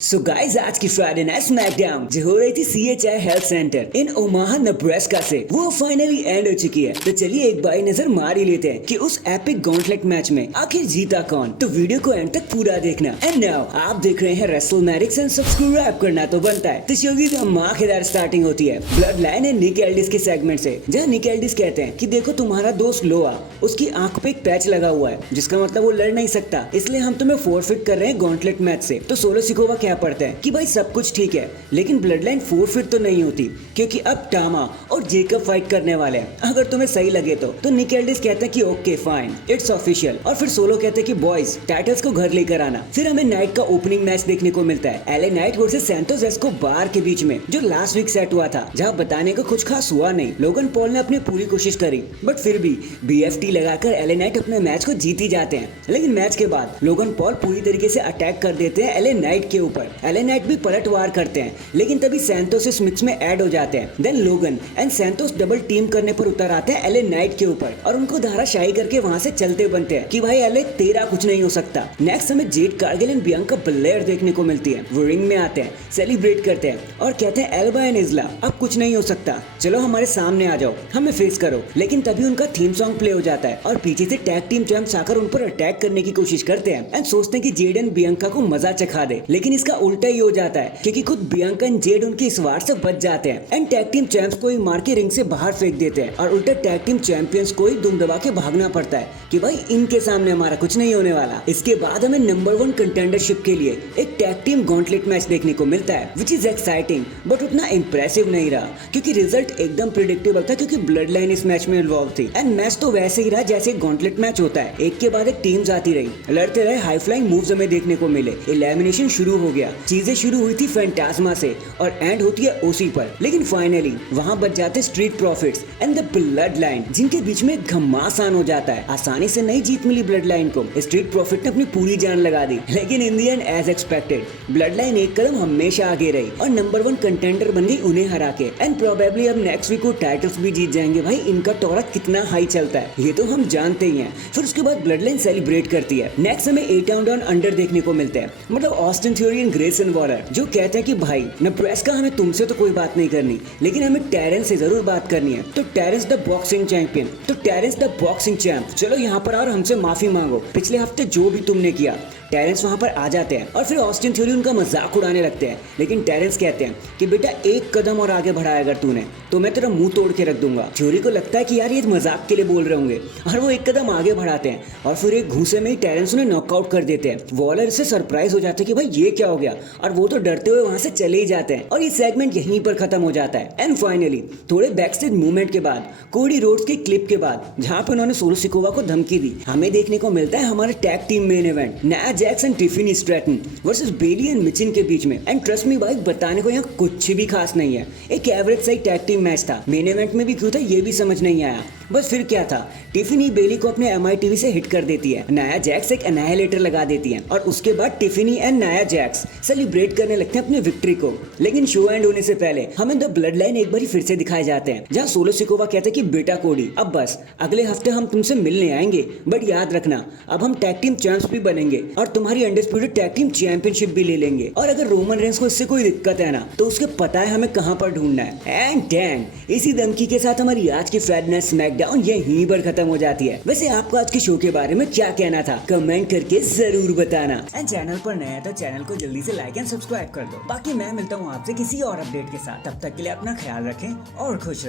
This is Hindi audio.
सो गाइस आज की फ्राइडे नाइट स्मैकडाउन जो हो रही थी CHI हेल्थ सेंटर इन ओमाहा नेब्रास्का से वो फाइनली एंड हो चुकी है। तो चलिए एक बार नजर मार ही लेते हैं कि उस एपिक गॉन्टलेट मैच में आखिर जीता कौन। तो वीडियो को एंड तक पूरा देखना। एंड नाउ आप देख रहे हैं रेसलमैटिक्स एंड सब्सक्राइब करना तो बनता है। तो शो की धमाकेदार स्टार्टिंग होती है bloodline and Nick Aldis के सेगमेंट से, जहाँ निक एल्डिस कहते हैं कि देखो तुम्हारा दोस्त लोआ, उसकी आंख पे एक पैच लगा हुआ है जिसका मतलब वो लड़ नहीं सकता, इसलिए हम तुम्हें फोरफिट कर रहे हैं गॉन्टलेट मैच से। तो सोलो सिकोवा क्या पड़ता है कि भाई सब कुछ ठीक है लेकिन ब्लड लाइन फोरफिट तो नहीं होती क्योंकि अब टामा और जेकब फाइट करने वाले हैं, अगर तुम्हें सही लगे तो निक एल्डिस कहते हैं कि ओके फाइन इट्स ऑफिशियल। और फिर सोलो कहते हैं कि बॉयज टाइटल्स को घर लेकर आना। फिर हमें नाइट का ओपनिंग मैच देखने को मिलता है, LA Knight versus Santos Escobar के बीच में, जो लास्ट वीक सेट हुआ था, जहां बताने को कुछ खास हुआ नहीं। लोगन पॉल ने अपनी पूरी कोशिश करी बट फिर भी BFT लगाकर एले नाइट अपने मैच को जीत ही जाते हैं। लेकिन मैच के बाद लोगन पॉल पूरी तरीके से अटैक कर देते हैं एले नाइट के ऊपर। एले नाइट भी पलटवार करते हैं लेकिन तभी सैंटोस इस मिक्स में ऐड हो जाते हैं। देन लोगन एंड सैंटोस डबल टीम करने पर उतर आते हैं एले नाइट के ऊपर और उनको धाराशाही करके वहां से चलते बनते हैं कि भाई एले तेरा कुछ नहीं हो सकता। नेक्स्ट हमें Jade Cargill and Bianca Belair देखने को मिलती है। वो रिंग में आते हैं, सेलिब्रेट करते हैं और कहते हैं एल्बा एंड इज़ला अब कुछ नहीं हो सकता, चलो हमारे सामने आ जाओ, हमें फेस करो। लेकिन तभी उनका थीम सॉन्ग प्ले हो जाता है और पीछे से टैग टीम चैंप्स आकर उन पर अटैक करने की कोशिश करते हैं एंड सोचते हैं कि जेड एंड बियांका को मजा चखा दे। लेकिन इसका उल्टा ही हो जाता है क्योंकि खुद बियांका एंड जेड उनकी इस वार से बच जाते हैं एंड टैग टीम चैंप्स को ही मार के रिंग से बाहर फेंक देते हैं और उल्टा टैग टीम चैंपियंस को ही दुम दबा के भागना पड़ता है कि भाई इनके सामने हमारा कुछ नहीं होने वाला। इसके बाद हमें नंबर 1 कंटेंडरशिप के लिए एक टैग टीम गॉन्टलेट मैच देखने को मिलता है विच इज एक्साइटिंग बट उतना इंप्रेसिव नहीं रहा क्योंकि रिजल्ट एकदम प्रिडिक्टेबल था क्योंकि ब्लड लाइन इस मैच में इन्वॉल्व थी एंड मैच तो वैसे ही रहा जैसे गॉन्टलेट मैच होता है। एक के बाद एक टीम्स आती रही, लड़ते रहे, हाई फ्लाइंग मूव्स हमें देखने को मिले, एलिमिनेशन शुरू हो गया, चीजें शुरू हुई थी फैंटास्मा से और एंड होती है ओसी पर। लेकिन फाइनली वहां बच जाते street profits and the blood line जिनके बीच में घमासान हो जाता है। आसानी से नहीं जीत मिली ब्लड लाइन को, स्ट्रीट प्रॉफिट ने अपनी पूरी जान लगा दी लेकिन in the end as expected blood line एक कदम हमेशा आगे रही और नंबर 1 कंटेंडर बन गई उन्हें हरा के एंड प्रोबेबली अब नेक्स्ट वीक को टाइटल्स भी जीत जाएंगे। भाई इनका टोरा कितना हाई चलता है ये तो हम जानते ही हैं। फिर उसके बाद ब्लड लाइन सेलिब्रेट करती है। नेक्स्ट हमें 8 डाउन अंडर देखने को मिलते हैं, मतलब Austin theory and Grayson Waller, जो कहते हैं कि भाई नेब्रास्का हमें तुमसे तो कोई बात नहीं करनी लेकिन हमें टेरेंस से जरूर बात करनी है। तो टेरेंस द बॉक्सिंग चैंपियन, तो टेरेंस द बॉक्सिंग चैंप, चलो यहाँ पर और हमसे माफी मांगो पिछले हफ्ते जो भी तुमने किया। टेरेंस वहां पर आ जाते हैं और फिर ऑस्टिन थ्योरी उनका मजाक उड़ाने लगते हैं लेकिन टेरेंस कहते हैं कि बेटा एक कदम और आगे बढ़ाया अगर तूने तो मैं तेरा मुंह तोड़ के रख दूंगा। थ्योरी को लगता है कि यार ये मजाक के लिए बोल रहे होंगे और वो एक कदम आगे बढ़ाते हैं और फिर एक घूसे में ही टेरेंस उन्हें नॉकआउट कर देते हैं। वॉलर से सरप्राइज हो जाते हैं कि भाई ये क्या हो गया और वो तो डरते हुए वहां से चले ही जाते हैं और ये सेगमेंट यहीं पर खत्म हो जाता है। एंड फाइनली थोड़े बैकस्टेज मूवमेंट के बाद, कोडी रोड्स की क्लिप के बाद, जहां पर उन्होंने सोलो सिकोवा को धमकी दी, हमें देखने को मिलता है हमारे tag team main event Nia Jax and Tiffany Stratton versus Bayley and Michin के बीच में। एंड ट्रस्ट मी भाई बताने को यहाँ कुछ भी खास नहीं है, एक एवरेज सही टैग टीम मैच था। मेन इवेंट में भी क्यों था ये भी समझ नहीं आया, बस फिर क्या था, टिफिनी बेली को अपने MITV से हिट कर देती है, नाया जैक्स एक एनाहिलेटर लगा देती है और उसके बाद Tiffany and Nia Jax celebrate करने लगते हैं अपनी विक्ट्री को। लेकिन शो एंड होने से पहले हमें द ब्लड लाइन एक बार फिर से दिखाए जाते हैं जहाँ सोलो सिकोवा कहते हैं कि बेटा कोडी अब बस अगले हफ्ते हम तुमसे मिलने आएंगे बट याद रखना अब हम टैग टीम चैंप्स भी बनेंगे और तुम्हारी अनडिस्प्यूटेड टैग टीम चैंपियनशिप भी ले लेंगे और अगर रोमन रेंस को इससे कोई दिक्कत है ना तो उसके पता है हमें कहां पर ढूंढना है। एंड डैंग इसी धमकी के साथ हमारी आज की फ्राइडे नाइट स्मैकडाउन यहीं पर खत्म हो जाती है। वैसे आपको आज के शो के बारे में क्या कहना था कमेंट करके जरूर बताना एंड चैनल पर नया है तो चैनल को जल्दी से लाइक एंड सब्सक्राइब कर दो। बाकी मैं मिलता हूँ आपसे किसी और अपडेट के साथ, तब तक के लिए अपना ख्याल रखें और खुश रहें।